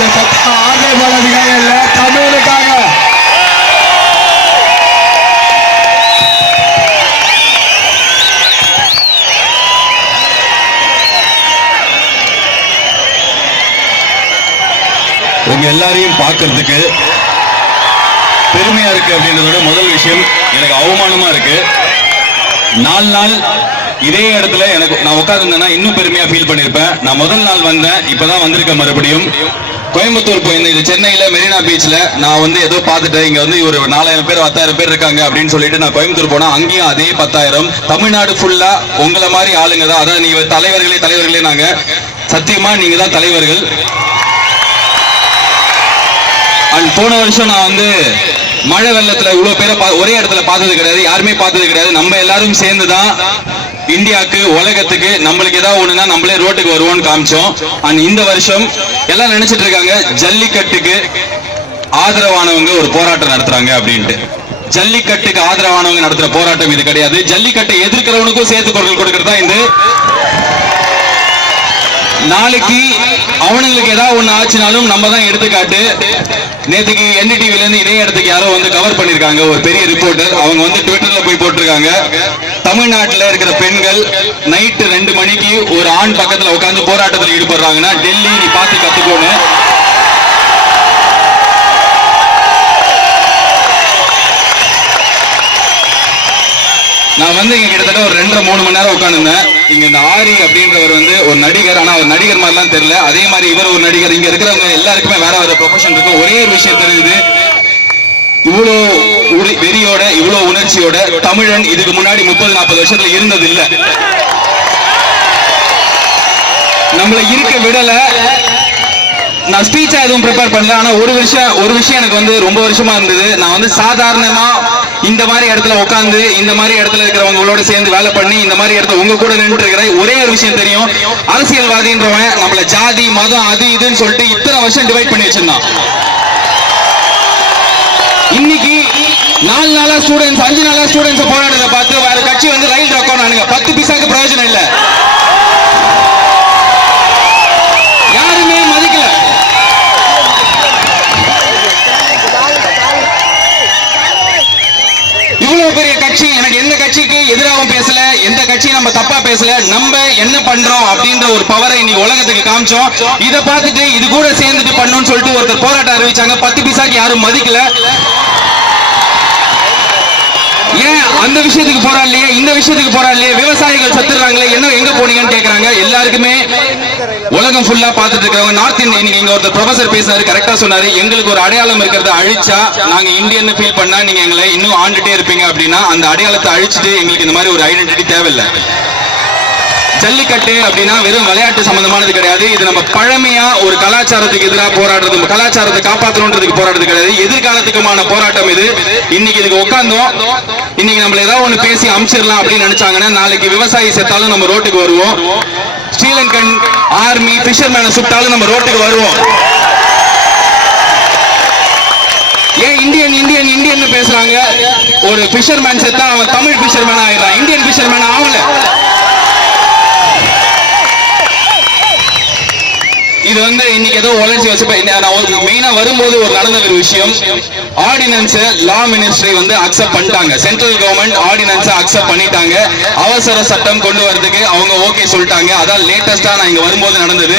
இந்த சத்தம் ஆர்டர் போனதுக்காக இல்ல, தமிழுக்காக. உங்க எல்லாரையும் பார்க்கறதுக்கு பெருமையா இருக்கு அப்படின்றதோட முதல் விஷயம் எனக்கு அவமானமா இருக்கு. 4 நாள் இதே இடத்துல நான் உட்கார்ந்துருந்தேன்னா இன்னும் பெருமையா ஃபீல் பண்ணிருப்பேன். நான் முதல் நாள் வந்தேன், இப்பதான் வந்திருக்கேன். மறுபடியும் கோயம்புத்தூர் போயிருந்தேன். இது சென்னையில மெரினா பீச்ல நான் ஏதோ பார்த்துட்டேன். இங்க ஒரு 4000 பேர் 10,000 பேர் இருக்காங்க அப்படின்னு சொல்லிட்டு நான் கோயம்புத்தூர் போனா அங்கேயும் அதே 10,000. தமிழ்நாடு ஃபுல்லா உங்களை மாதிரி ஆளுங்க தான். அதான் நீங்க தலைவர்களே நாங்க. சத்தியமா நீங்க தான் தலைவர்கள். போன வருஷம் நான் மழை வெள்ளத்துல இவ்வளவு பேரை ஒரே இடத்துல பார்த்தது கிடையாது, யாருமே பார்த்தது கிடையாது. நம்ம எல்லாரும் சேர்ந்துதான் இந்தியாவுக்கு உலகத்துக்கு நம்மளுக்கு ஏதாவது ஒண்ணுன்னா நம்மளே ரோட்டுக்கு வருவோம்னு காமிச்சோம். அண்ட் இந்த வருஷம் எல்லாம் நினைச்சிட்டு இருக்காங்க ஜல்லிக்கட்டுக்கு ஆதரவானவங்க ஒரு போராட்டம் நடத்துறாங்க அப்படின்ட்டு. ஜல்லிக்கட்டுக்கு ஆதரவானவங்க நடத்துற போராட்டம் இது கிடையாது. ஜல்லிக்கட்டை எதிர்க்கிறவனுக்கும் சேர்த்து குரல் கொடுக்கறதா இந்த. நாளைக்கு அவனுங்களுக்கு ஏதாவது ஒண்ணு ஆச்சுனாலும் நம்ம தான் எடுத்துக்காட்டு. நேற்றுக்கு NDTVல இருந்து இதே இடத்துக்கு யாரோ கவர் பண்ணிருக்காங்க, ஒரு பெரிய ரிப்போர்ட்டர். அவங்க ட்விட்டர்ல போய் போட்டிருக்காங்க, தமிழ்நாட்டில் இருக்கிற பெண்கள் நைட்டு 2 மணிக்கு ஒரு ஆண் பக்கத்துல உட்கார்ந்து போராட்டத்தில் ஈடுபடுறாங்கன்னா டெல்லி நீ பார்த்து கத்துக்கோன்னு. நான் இங்க கிட்டத்தட்ட ஒரு 2.5-3 மணி நேரம் உட்காந்துருந்தேன். இங்க இந்த ஆரி அப்படின்றவர் ஒரு நடிகர். ஆனா அவர் நடிகர் மாதிரிலாம் தெரியல. அதே மாதிரி இவர் ஒரு நடிகர். இங்க இருக்கிறவங்க எல்லாருக்குமே வேற வேற ப்ரொஃபஷன் இருக்கும். ஒரே ஒரு விஷயம் தெரியுது, இவ்வளோ வெறியோட இவ்வளோ உணர்ச்சியோட தமிழன் இதுக்கு முன்னாடி 30-40 வருஷத்துல இருந்தது இல்ல. நம்மள இருக்க விடல. நான் ஸ்பீச்சா எதுவும் ப்ரிப்பேர் பண்ணல. ஆனா ஒரு விஷயம் எனக்கு ரொம்ப வருஷமா இருந்தது. நான் சாதாரணமா இந்த மாதிரி இடத்துல உட்காந்து இந்த மாதிரி இடத்துல இருக்கிறவங்களோட சேர்ந்து வேலை பண்ணி இந்த மாதிரி இடத்துல உங்க கூட நின்று இருக்கிற ஒரே ஒரு விஷயம் தெரியும், அரசியல்வாதின்றவன் நம்மள ஜாதி மதம் அது இதுன்னு சொல்லிட்டு இத்தனை வருஷம் டிவைட் பண்ணி வச்சிருந்தான். இன்னைக்கு 4 நாளா ஸ்டூடெண்ட்ஸ் 5 நாளா ஸ்டூடெண்ட்ஸ் போராடுறத பார்த்து வேற கட்சி ரயில் ரொக்கம் 10 பைசாக்கு பிரயோஜனம் இல்லை. யாருமே மதிக்கல. இவ்வளவு பெரிய கட்சி, எனக்கு எந்த கட்சிக்கு எதிராகவும் பேசல, எந்த கட்சி நம்ம தப்பா பேசல. நம்ம என்ன பண்றோம் அப்படின்ற ஒரு பவரை இன்னைக்கு உலகத்துக்கு காமிச்சோம். இதை பார்த்துட்டு இது கூட சேர்ந்துட்டு பண்ணணும்னு சொல்லிட்டு ஒருத்தர் போராட்டம் அறிவிச்சாங்க. 10 பைசாக்கு யாரும் மதிக்கல. ஏன் அந்த விஷயத்துக்கு போராடலையே, இந்த விஷயத்துக்கு போராடலையே? விவசாயிகள் சத்துறாங்களே, என்ன எங்க போனீங்கன்னு கேக்குறாங்க. எல்லாருக்குமே உலகம் ஃபுல்லா பார்த்துட்டு இருக்காங்க. நார்த் இந்தியன் இங்க ஒருத்தர் ப்ரொஃபசர் பேசினாரு, கரெக்டா சொன்னாரு. எங்களுக்கு ஒரு அடையாளம் இருக்கிறத அழிச்சா நாங்க இந்தியன் ஃபீல் பண்ணா நீங்க எங்களை இன்னும் ஆண்டுட்டே இருப்பீங்க அப்படின்னா அந்த அடையாளத்தை அழிச்சுட்டு எங்களுக்கு இந்த மாதிரி ஒரு ஐடென்டிட்டி தேவையில்லை. ஜல்லிக்கட்டு அப்படின்னா வெறும் விளையாட்டு சம்பந்தமானது கிடையாது. இது நம்ம பழமையா ஒரு கலாச்சாரத்துக்கு எதிராக போராடுறது, கலாச்சாரத்தை காப்பாற்றணுன்றதுக்கு போராடுறது கிடையாது. எதிர்காலத்துக்குமான போராட்டம் இது. இன்னைக்கு இதுக்கு உட்கார்ந்தோம். இன்னைக்கு நம்மள ஏதாவது ஒண்ணு பேசி அமிச்சிடலாம் அப்படின்னு நினைச்சாங்கன்னா நாளைக்கு விவசாயி செத்தாலும் நம்ம ரோட்டுக்கு வருவோம். ஸ்ரீலங்கன் ஆர்மி பிஷர்மேனை சுட்டாலும் நம்ம ரோட்டுக்கு வருவோம். ஏன் இந்தியன் பேசுறாங்க? ஒரு பிஷர்மேன் செத்தா அவன் தமிழ் பிஷர்மேன் ஆயிடுறான், இந்தியன் பிஷர்மேன் ஆகல. இது இன்னைக்கு ஏதோ வளர்ச்சி வச்சு மெயினா வரும்போது நடந்த ஒரு விஷயம், ஆர்டினன்ஸ் லா மினிஸ்ட்ரி அக்செப்ட் பண்ணிட்டாங்க. சென்ட்ரல் கவர்மெண்ட் ஆர்டினன்ஸ் அக்செப்ட் பண்ணிட்டாங்க. அவசர சட்டம் கொண்டு வரதுக்கு அவங்க ஓகே சொல்லிட்டாங்க. அதான் லேட்டஸ்டா நான் இங்க வரும்போது நடந்தது.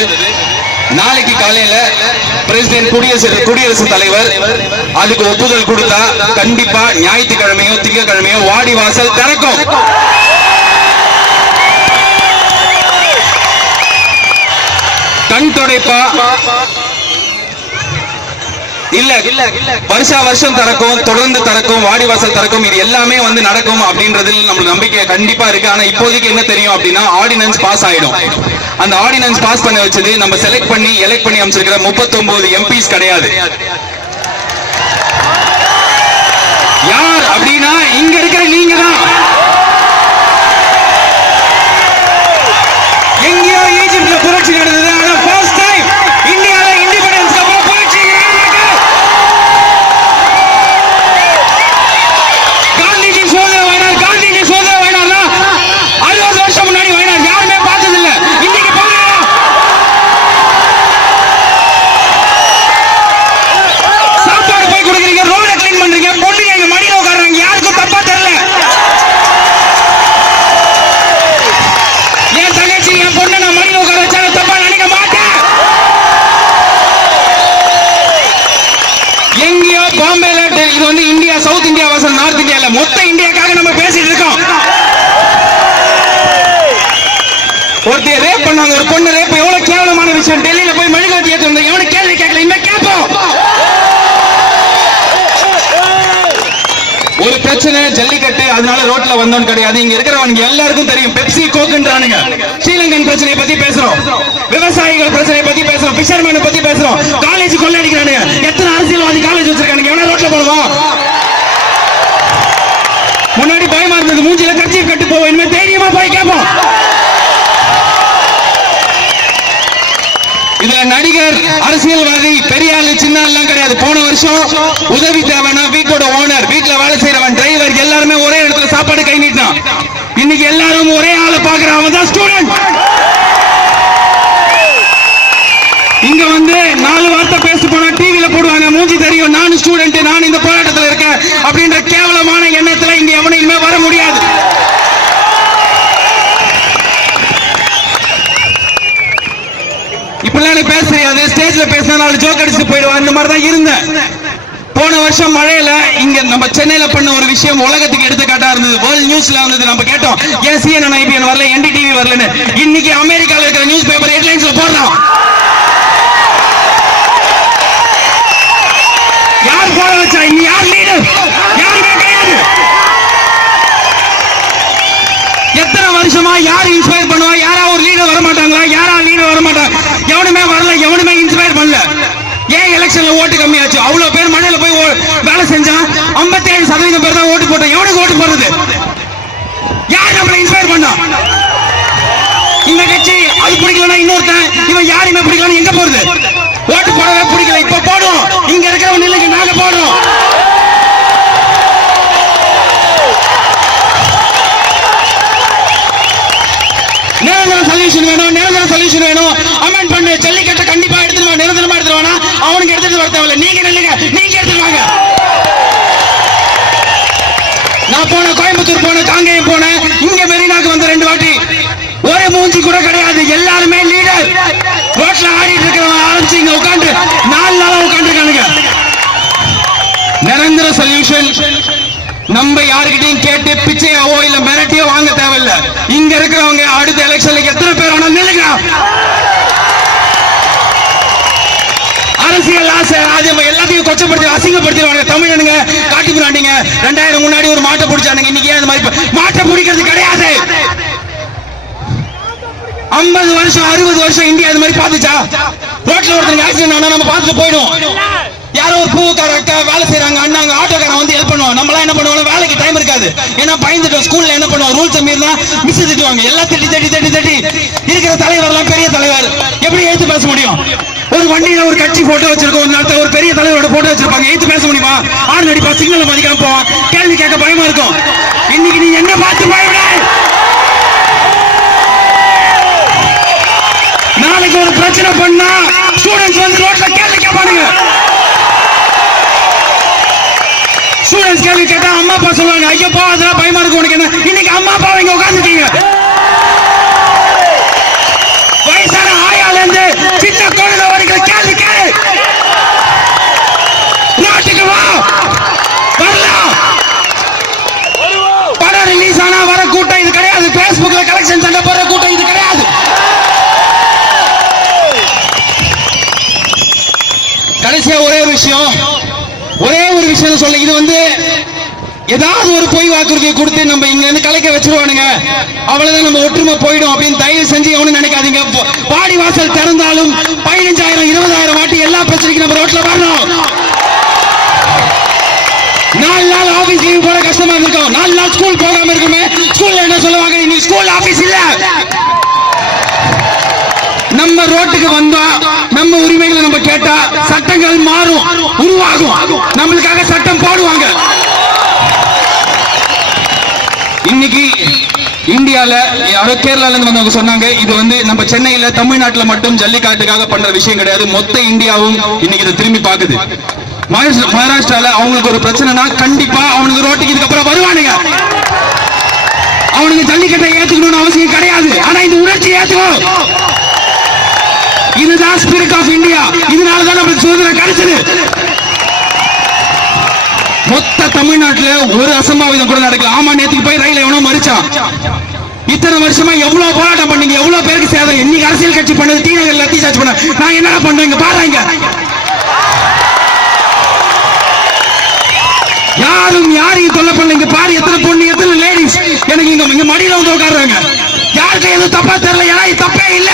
நாளைக்கு காலையில பிரசிடென்ட் குடியரசுத் தலைவர் அதுக்கு ஒப்புதல் கொடுத்தா கண்டிப்பா ஞாயிற்றுக்கிழமையோ திங்கட்கிழமையோ வாடி வாசல் திறக்கும். கண் துடைப்பா இல்ல வருஷம் திறக்கும், தொடர்ந்து திறக்கும், வாடிவாசல் திறக்கும். இது எல்லாமே நடக்கும் அப்படின்றதுல நம்மளுக்கு நம்பிக்கை கண்டிப்பா இருக்கு. ஆனா இப்போதைக்கு என்ன தெரியும் அப்படின்னா ஆர்டினன்ஸ் பாஸ் ஆயிடும். அந்த ஆர்டினன்ஸ் பாஸ் பண்ண வச்சது நம்ம எலெக்ட் பண்ணி அமைச்சிருக்கிற 39 எம்பிஸ் கிடையாது. யார் அப்படின்னா இங்க இருக்கிற நீங்க தான். எங்கேயோ ஈஜிப்ட்ல புரட்சி நடந்தது. ஆனா ஃபர்ஸ்ட் டைம் இந்தியால இண்டிபெண்டன்ஸ் அப்புறம் புரட்சி நடக்குது. காந்திஜி சோதனை வயநாடு, காந்திஜி சோதனை வயநாடுனா 60 வருஷம் முன்னாடி வயநாடு யாருமே பார்த்தது இல்ல. இன்னைக்கு பாருங்க வந்தோம் கிடையாது. இங்க இருக்கிறவங்க எல்லாருக்கும் தெரியும். பெப்சி கோக்குன்றானுங்க. ஸ்ரீலங்கன் பிரச்சனை பத்தி பேசுறோம், விவசாயிகள் பிரச்சனை பத்தி பேசுறோம், பிஷர்மேன் பத்தி பேசுறோம், காலேஜ் கொள்ளடிக்கிறானுங்க. எத்தனை அரசியல்வாதி காலேஜ் வச்சிருக்கானுங்க? எவனா ரோட்ல போடுவான்? முன்னாடி பயமா இருந்தது, மூஞ்சில கட்சி கட்டு போவோம். இனிமே தைரியமா போய் கேட்போம். இதுல நடிகர், அரசியல்வாதி, பெரிய ஆளு, சின்ன எல்லாம் கிடையாது. போன வருஷம் உதவி தேவைன்னா வீட்டோட ஓனர், வீட்டுல வேலை செய்யறவன், டிரைவர் எல்லாருமே ஒரே இடத்துல சாப்பாடு கை நீட்டான். இன்னைக்கு எல்லாரும் ஒரே ஆளை பாக்குறான், அவன் தான் ஸ்டூடெண்ட். இங்க வந்து 4 வார்த்தை பேச போனா டிவில போடுவாங்க, மூஞ்சி தெரியும், நான் ஸ்டூடெண்ட், நான் இந்த போராட்டத்தில் இருக்கேன் அப்படின்ற கேவலமான எண்ணத்துல இங்க எவனையுமே வர முடியாது. இப்பெல்லாம் பேசுறது ஸ்டேஜ்ல பேசினா ஜோக் அடிச்சு போயிடுவான். இந்த மாதிரி தான் இருந்தேன். போன வருஷம் மழையில இங்க நம்ம சென்னையில பண்ண ஒரு விஷயம் உலகத்துக்கு எடுத்துக்காட்டா இருந்தது. வேர்ல்ட் நியூஸ்ல வந்தது. நம்ம கேட்டோம், ஏன் CNN IBN வரல, NDTV வரலன்னு. இன்னைக்கு அமெரிக்கால இருக்கிற நியூஸ் பேப்பர் ஹெட்லைன்ஸ்ல போடுறான். யார் போட வச்சா? இன்னும் யார் லீடர்? யாருமே கிடையாது. எத்தனை வருஷமா யார் இன்ஸ்பயர் பண்ணுவா? யாரா ஒரு லீடர் வர மாட்டாங்களா? யாரா லீடர் வர மாட்டாங்க? எவனுமே வரல, எவனுமே இன்ஸ்பயர் பண்ணல. ஏன் எலெக்ஷன்ல ஓட்டு கம்மியாச்சு? அவ்வளவு பேர் மழையில போய் வேலை செஞ்சா 57% பேர் தான் ஓட்டு போட்டோம். எவனுக்கு ஓட்டு போடுறது? யார் நம்மளை இன்ஸ்பயர் பண்ணா? இந்த கட்சி அது பிடிக்கலன்னா இன்னொருத்தன், இவன் யாருமே பிடிக்கலன்னு எங்க போறது? ஓட்டு போடவே பிடிக்கல, இப்ப போடுவோம். இங்க இருக்கிறவன் இல்லைங்க, நாங்க போடுறோம். நிரந்தர சொல்யூஷன் வேணும், நிரந்தர சொல்யூஷன் வேணும். அமெண்ட் பண்ணு, ஜல்லிக்கட்டை கண்டிப்பா எடுத்துருவா, நிரந்தரமா எடுத்துருவானா? அவனுக்கு எடுத்துட்டு வர தேவையில்ல. நீங்க நில்லுங்க, நீங்க எடுத்துருவாங்க. நான் போன கோயம்புத்தூர் போன, காங்கேயம் போனேன், இங்க மெரினாக்கு வந்த 2 வாட்டி. ஒரு மூஞ்சி கூட கிடையாது. எல்லாருமே லீடர். ரோட்ல ஆடிட்டு இருக்கிறவங்க ஆரம்பிச்சு இங்க உட்காந்து 4 நாளா உட்காந்துருக்கானுங்க. நிரந்தர சொல்யூஷன் நம்ம யாருக்கிட்டையும் கேட்டு பிச்சையாவோ இல்ல மிரட்டியோ வாங்க தேவையில்லை. இங்க இருக்கிறவங்க அடுத்த எலெக்ஷன்ல எத்தனை பேர் வேணா நில்லுங்க. அரசியல் ஆசை எல்லாத்தையும் கொச்சப்படுத்தி அசிங்கப்படுத்திடுவாங்க. தமிழனுங்க காட்டி பிராண்டிங்க. 2000 முன்னாடி ஒரு மாட்டை பிடிச்சானுங்க, இன்னைக்கு அந்த மாதிரி மாட்டை பிடிக்கிறது கிடையாது. 50 வருஷம் 60 வருஷம் இந்தியா அது மாதிரி பாத்துச்சா? ரோட்ல ஒருத்தருக்கு ஆக்சிடென்ட் ஆனா நம்ம பார்த்துட்டு போயிடுவோம். யாரோ ஒரு பூக்கார அக்கா வேலை செய்யறாங்க, அண்ணாங்க ஆட்டோக்காரன் வந்து ஹெல்ப் பண்ணுவோம். நம்மளாம் என்ன பண்ணுவோம்? வேலைக்கு டைம் இருக்காது, ஏன்னா பயந்துட்டோம். ஸ்கூல்ல என்ன பண்ணுவோம்? ரூல்ஸ் மீறினா மிஸ் திட்டுவாங்க. எல்லாம் தட்டி இருக்கிற தலைவர்லாம் பெரிய தலைவர் எப்படி எழுத்து பேச முடியும்? ஒரு வண்டியில ஒரு கட்சி போட்டோ வச்சிருக்கோம், ஒரு நேரத்தில் ஒரு பெரிய தலைவரோட போட்டோ வச்சிருப்பாங்க. எழுத்து பேச முடியுமா? ஆறு நடிப்பா, சிக்னல் மதிக்காம போவான். கேள்வி கேட்க பயமா இருக்கும். இன்னைக்கு நீ என்ன பார்த்து பயப்பட? நாளைக்கு ஒரு பிரச்சனை பண்ணா ஸ்டூடெண்ட்ஸ் வந்து ரோட்ல கேள்வி கேட்பானுங்க. ஸ்டூடெண்ட்ஸ் கேள்வி கேட்டா அம்மா அப்பா சொல்லுவாங்க, ஐயப்பா அதெல்லாம் பயமா இருக்கு உனக்கு என்ன? இன்னைக்கு அம்மா அப்பா இங்க உட்கார்ந்துட்டீங்க. வயசான ஆயால இருந்து சின்ன குழந்தை வரைக்கும் கேள்வி கேளு. நாட்டுக்கு வா, வரலாம். படம் ரிலீஸ் ஆனா வர கூட்டம் இது கிடையாது. பேஸ்புக்ல கலெக்ஷன் சண்டை போற கூட்டம் இது கிடையாது. கடைசியா ஒரே ஒரு விஷயம் சொல்ல, இது வந்து ஏதாவது ஒரு பொய் வாக்குறுதியை கொடுத்து நம்ம இங்க இருந்து கலைக்க வச்சிருவானுங்க, அவ்வளவுதான் நம்ம ஒற்றுமை போயிடும் அப்படின்னு தயவு செஞ்சு எவனும் நினைக்காதீங்க. பாடி வாசல் திறந்தாலும் 15,000 20,000 வாட்டி எல்லா பிரச்சனைக்கும் நம்ம ரோட்ல வரணும். 4 நாள் ஆபீஸ் லீவ் போட கஷ்டமா இருக்கும், 4 நாள் ஸ்கூல் போகாம இருக்குமே. ஸ்கூல்ல என்ன சொல்லுவாங்க? இன்னைக்கு ஸ்கூல் ஆபீஸ் இல்ல. நம்ம ரோட்டுக்கு வந்தா நம்ம உரிமைகளை நம்ம கேட்டா சட்டங்கள் மாறும், உருவாகும். நம்மளுக்காக சட்டம் போடுவாங்க. இன்னைக்கு இந்தியால யாரோ கேரளால இருந்து வந்தவங்க சொன்னாங்க, இது வந்து நம்ம சென்னையில தமிழ்நாட்டுல மட்டும் ஜல்லிக்காட்டுக்காக பண்ற விஷயம் கிடையாது, மொத்த இந்தியாவும் இன்னைக்கு இதை திரும்பி பாக்குது. மகாராஷ்டிரால அவங்களுக்கு ஒரு பிரச்சனைனா கண்டிப்பா அவனுக்கு ரோட்டுக்கு இதுக்கப்புறம் வருவானுங்க. அவனுக்கு ஜல்லிக்கட்டை ஏத்துக்கணும்னு அவசியம் கிடையாது, ஆனா இந்த உணர்ச்சி ஏத்துக்கணும். இதுதான் ஸ்பிரிட் ஆஃப் இந்தியா. இதனாலதான் நமக்கு சுதந்திரம் கிடைச்சது. மொத்த தமிழ்நாட்டுல ஒரு அசம்பாவிதம் கூட நடக்கல. ஆமா, நேத்துக்கு போய் ரயில எவனோ மறிச்சான். இத்தனை வருஷமா எவ்வளவு போராட்டம் பண்ணீங்க, எவ்வளவு பேருக்கு சேவை. இன்னைக்கு அரசியல் கட்சி பண்ணது டீநகர் லத்தி சார்ஜ் பண்ண நான் என்ன பண்றேன் பாருங்க. யாரும் யாரையும் தொல்லை பண்ணல. இங்க பாரு, எத்தனை பொண்ணு, எத்தனை லேடிஸ், எனக்கு இங்க மடியில வந்து உட்கார்றாங்க. யாருக்கு எதுவும் தப்பா தெரியல, ஏன்னா இது தப்பே இல்ல.